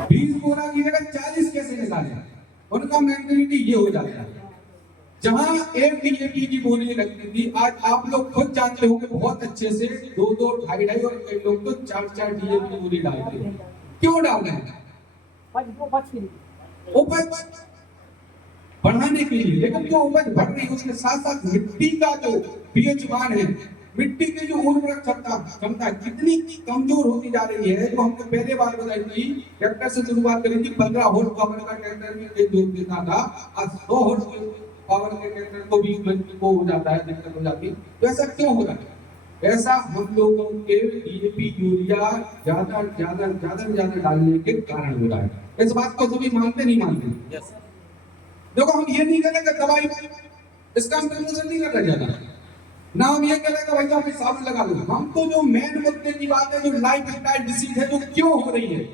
20 बोरा की जगह 40 कैसे निकाले? उनका मेंटेलिटी ये हो जाता है। जहां एक डीएपी की बोली लगती थी, आज आप लोग खुद जानते हो कि बहुत अच्छे से 2-2, 2.5 और कई लोग तो 4-4 डीएपी की बोली डालते हैं। क्यों डाल रहे हैं? उपज बढ़ाने के लिए। लेकिन जो उपज बढ़ रही है उसके साथ साथ मिट्टी का जो पीएच मान है, मिट्टी की जो उर्वरक क्षमता कितनी कमजोर होती जा रही है। जो हमने पहले बार बताई थी, ट्रैक्टर से शुरुआत करी थी, 15 हॉर्स पावर का ट्रैक्टर में एक जोत देता था, आज 100 हॉर्स पावर के ट्रैक्टर को भी वो हो जाता है, दिक्कत हो जाती है। तो ऐसा क्यों हो रहा है? ऐसा हम लोगों के डीएपी यूरिया ज्यादा डालने के कारण हो रहा है। इस बात को सभी मानते नहीं मानते? yes. देखो, हम ये नहीं करेंगे दवाई इसका हम प्रमोशन नहीं कर रहे ज्यादा ना, हम ये करेंगे भाई आप हिसाब लगा लो। हम तो जो मेन मुद्दे की बात है, जो लाइफ स्टाइल डिसीज है जो क्यों हो रही है,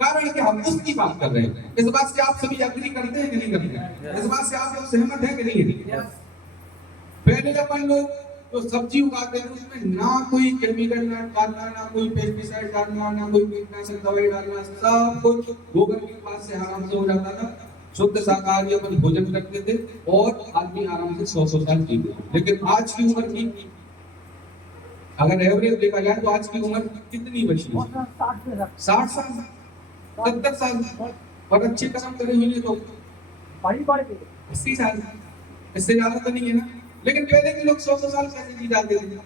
कारण कि हम उसकी बात कर रहे हैं। इस बात से आप सभी एग्री करते हैं कि नहीं करते हैं? इस बात से आप लोग सहमत हैं कि नहीं? पहले अपन लोग जो सब्जी उगाते हैं उसमें ना कोई केमिकल डालना, ना कोई पेस्टिसाइड डालना, ना कोई कीटनाशक दवाई डालना, सब कुछ गोबर की खाद से आराम से हो जाता था। शुद्ध शाकाहारी अपन भोजन करते थे और आदमी आराम से 100 साल जीते। लेकिन आज की उम्र की अगर एवरेज देखा जाए तो आज की उम्र कितनी बची है? 60 साल, 70 साल, और अच्छे कर्म करे हुए तो 80 साल, इससे ज्यादा तो नहीं है ना। लेकिन पहले के लोग 100 साल कैसे जी जाते थे?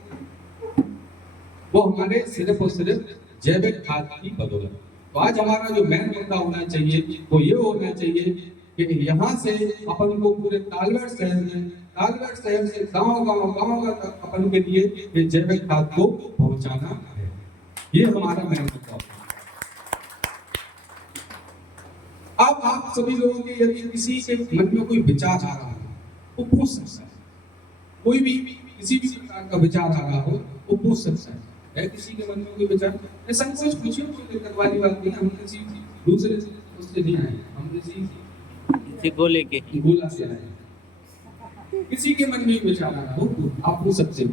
वो हमारे सिर्फ और सिर्फ जैविक खाद की बदौलत। तो आज हमारा जो मेन मुद्दा होना चाहिए वो ये होना चाहिए कि यहाँ से अपन को पूरे तालगढ़ शहर से गांव तक अपन के लिए ये जैविक खाद को पहुंचाना है। ये हमारा मेन मुद्दा है। अब आप सभी लोगों के यदि किसी के मन में कोई विचार आ रहा है वो पूछ सकता है। कोई भी किसी भी प्रकार का विचार आ रहा हो वो पूछ सकता है। किसी के मन में कोई विचार, संकोच पूछिए, कोई दिक्कत वाली बात नहीं। हम किसी दूसरे उससे नहीं आए, हम किसी गोले के गोला से आए। किसी के मन में विचार आ रहा हो आप पूछ सकते हो।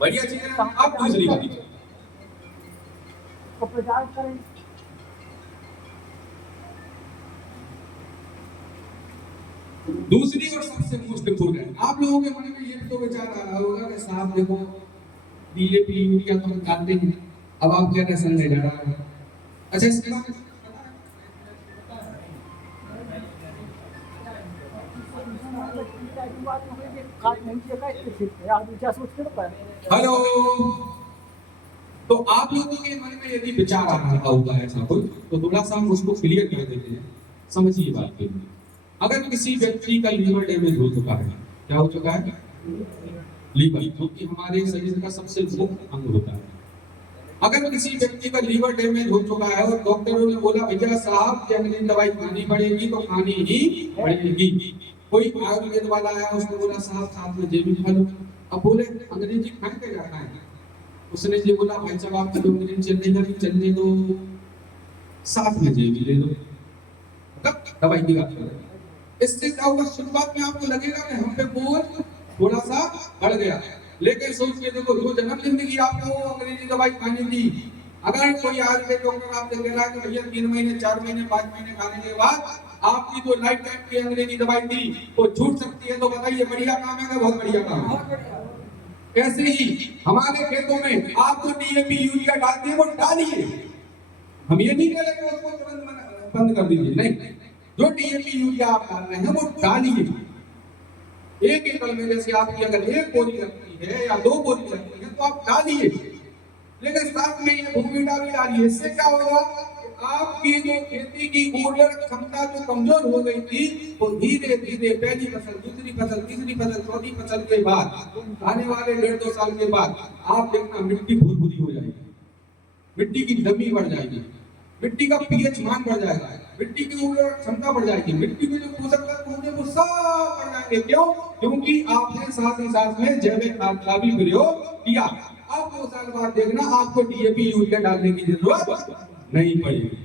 बढ़िया चीज है, आप दूसरी बात प्रचार करें। दूसरी और सबसे मोस्ट इम्पोर्टेंट, आप लोगों के मन में ये तो विचार आ रहा होगा कि साहब देखो डीएपी यूरिया तो हम डालते हैं, अब आप क्या रहे संजय जा रहा है। अच्छा, इसके बाद हेलो, तो आप लोगों के मन में यदि विचार आ रहा होगा ऐसा कुछ, तो थोड़ा सा हम उसको क्लियर कर देते हैं। समझिए बात के लिए, अगर किसी व्यक्ति का लीवर डैमेज हो चुका है, क्या हो चुका है? लीवर, जो कि हमारे शरीर का सबसे मुख्य अंग होता है। अगर किसी व्यक्ति का लीवर डैमेज हो चुका है और डॉक्टरों ने बोला भैया साहब ये अंग्रेजी दवाई खानी पड़ेगी, तो खानी ही पड़ेगी। कोई आयुर्वेद वाला आया, उसने बोला साहब साथ में जेबी खा लो। अब बोले अंग्रेजी खाए के जाता है, उसने ये बोला भाई साहब आप तो अंग्रेजी चलने दो, साथ में जेबी ले लो, तब दवाई की बात करें। इससे क्या होगा? शुरुआत में आपको लगेगा कि हम पे बोझ थोड़ा सा बढ़ गया, लेकिन सोच के देखो जो जन्म जिंदगी आपको अंग्रेजी दवाई खानी थी, अगर कोई आयुर्वेद डॉक्टर आपसे कह रहा है कि भैया 3 महीने 4 महीने 5 महीने खाने के बाद आपकी जो लाइफ टाइम की अंग्रेजी दवाई थी वो छूट सकती है, तो बताइए बढ़िया काम है कि बहुत बढ़िया काम है? ऐसे ही हमारे खेतों में आपको डीएपी यूरिया डालती है वो डालिए, हम ये नहीं कह रहे कि उसको तुरंत बंद कर दीजिए, नहीं। जो डीएपी यूरिया आप डाल रहे हैं वो डालिए। 1 एकड़ में जैसे आपकी अगर 1 बोरी लगती है या 2 बोरी लगती है तो आप डालिए, लेकिन साथ में ये भूमिका भी डालिए। इससे क्या होगा? आपकी जो खेती की उर्वरक क्षमता जो कमजोर हो गई थी वो धीरे धीरे पहली फसल, दूसरी फसल, तीसरी फसल, चौथी फसल के बाद आने वाले 1.5-2 साल के बाद आप देखना मिट्टी भुरभुरी हो जाएगी, मिट्टी की नमी बढ़ जाएगी, मिट्टी का पीएच मान बढ़ जाएगा, मिट्टी की उर्वरक क्षमता बढ़ जाएगी, मिट्टी में जो पोषक तत्व होंगे वो सब बढ़ जाएंगे। क्यों? क्योंकि आपने साथ ही साथ में जैविक खाद का भी प्रयोग किया। अब 2 साल बाद देखना आपको डीएपी यूरिया डालने की जरूरत नहीं पड़ेगी।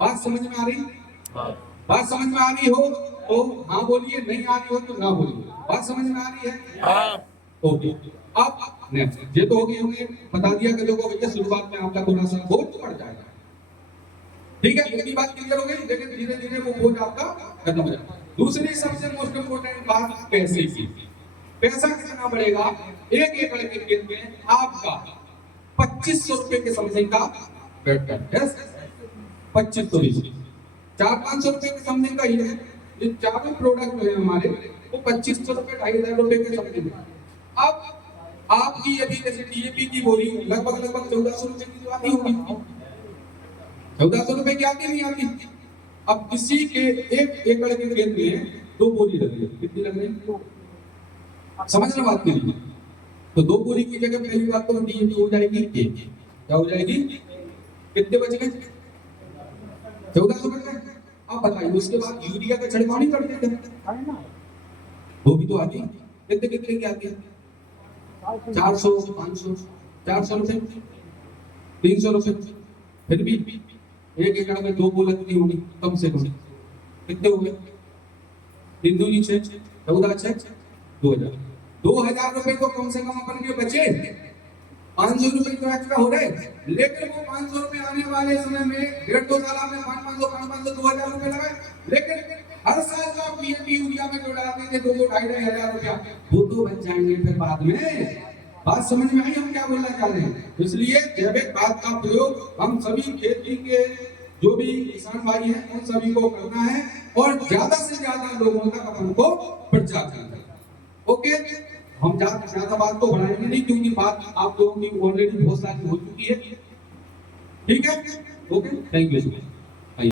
बात समझ में आ रही? बात समझ में आ रही हो तो हाँ बोलिए, नहीं आ रही हो तो ना बोलिए। बात समझ में आ रही है? ओके। अब नेक्स्ट ये तो होगी, हमने बता दिया कि देखो भैया शुरुआत में आपका थोड़ा सा बोझ बढ़ जाएगा, ठीक है, इतनी बात क्लियर हो गई, लेकिन धीरे धीरे वो बोझ आपका खत्म हो जाएगा। दूसरी सबसे मोस्ट इंपोर्टेंट बात पैसे की। पैसा कितना बढ़ेगा? 1 एकड़ के खेत में आपका 2500 रुपए के समथिंग का बैठता है, यस 2520, 400-500 रुपए के समथिंग का ही है। ये चारों प्रोडक्ट जो है हमारे वो 2500 रुपए 2500 रुपए के समथिंग है। अब आपकी यदि जैसे डीएपी की बोरी लगभग 1400 रुपए की जो आती होगी, 1400 रुपए की आती नहीं आती। अब किसी के 1 एकड़ के खेत में 2 बोरी लग रही है, कितनी लग रही है समझ रहे बात मेरी? तो 2 बोरी की जगह पहली बात तो डीएपी हो जाएगी 1, क्या हो जाएगी, कितने बच गए 1400 बच गए। अब बताइए उसके बाद यूरिया का छिड़काव नहीं करते थे, वो भी तो आती, कितने कितने की आती है 400 500 400 रुपए 300 रुपए, फिर भी 1 एकड़ में 2 बोल लगती होगी कम से कम, कितने हो गए 3 दूनी 6 14 6 2000 रुपए को कम से कम अपन के बचे, 500 रुपए तो एक्स्ट्रा हो रहे, लेकिन वो 500 रुपए आने वाले समय में 1.5-2 साल आपने 500 2000 रुपए लगाए, लेकिन हर साल जो आप डीएपी यूरिया में जो डालते थे 2-2 2.5-2.5 रुपया वो तो बच जाएंगे फिर बाद में। बात समझ में आई हम क्या बोलना चाह रहे हैं? इसलिए जैविक खाद का प्रयोग हम सभी खेती के जो भी किसान भाई हैं उन सभी को करना है और ज्यादा से ज्यादा लोगों तक अपन को प्रचार करना है। ओके, हम ज्यादा बात को बढ़ाएंगे नहीं क्योंकि बात आप लोगों की ऑलरेडी बहुत सारी हो चुकी है, ठीक है, ओके, थैंक यू।